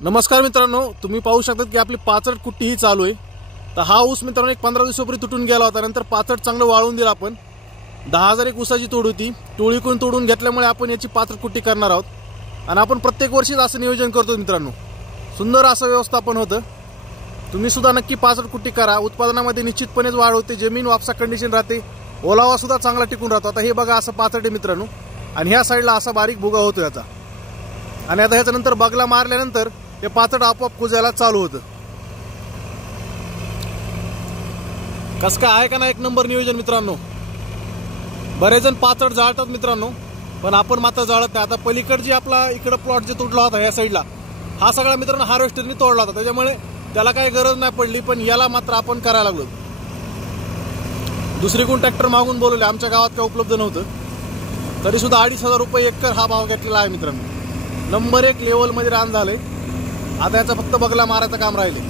नमस्कार मित्रांनो, तुम्ही पाहू शकता की आपली पाचट कुट्टी ही चालू आहे। तर हा ऊस मित्रांनो एक 15 दिवसापूर्वी तुटून गेला होता। नंतर पाचट चांगलं वाळून दिलं आपण। 10,000 एक ऊसाची तोड होती। टोळीकडून तोडून घेतल्यामुळे आपण याची पाचट कुट्टी करणार आहोत आणि आपण प्रत्येक वर्षीच असं नियोजन करतो मित्रांनो। सुंदर असं व्यवस्थापन होतं। तुम्ही सुद्धा नक्की पाचट कुट्टी करा। उत्पादनामध्ये निश्चितपणेच वाढ होते। जमीन वापसा कंडिशन राहते। ओलावा सुद्धा चांगला टिकून राहतो। आता हे बघा असं पाचट आहे मित्रांनो आणि ह्या साईडला असा बारीक भुगा होतो याचा। आणि आता ह्याच्यानंतर बगला मारल्यानंतर हे पाचट आपोआप कुजायला चालू होतं। कसं काय आहे का ना एक नंबर नियोजन मित्रांनो। बरेच जण पाचट जाळतात मित्रांनो, पण आपण मात्र जाळत नाही। आता पलीकडची आपला इकडे प्लॉट जे तुटला होता या साईडला, हा सगळा मित्रांनो हार्वेस्टरने तोडला होता। त्याच्यामुळे त्याला काही गरज नाही पडली, पण याला मात्र आपण करायला लागलो। दुसरीकडून ट्रॅक्टर मागून बोलवले, आमच्या गावात काय उपलब्ध नव्हतं। तरी सुद्धा 2,500 रुपये एकर हा भाव घेतलेला आहे मित्रांनो। नंबर 1 लेवल मध्ये रान झाले। आता याचा फक्त बगला मारायचं काम राहिले।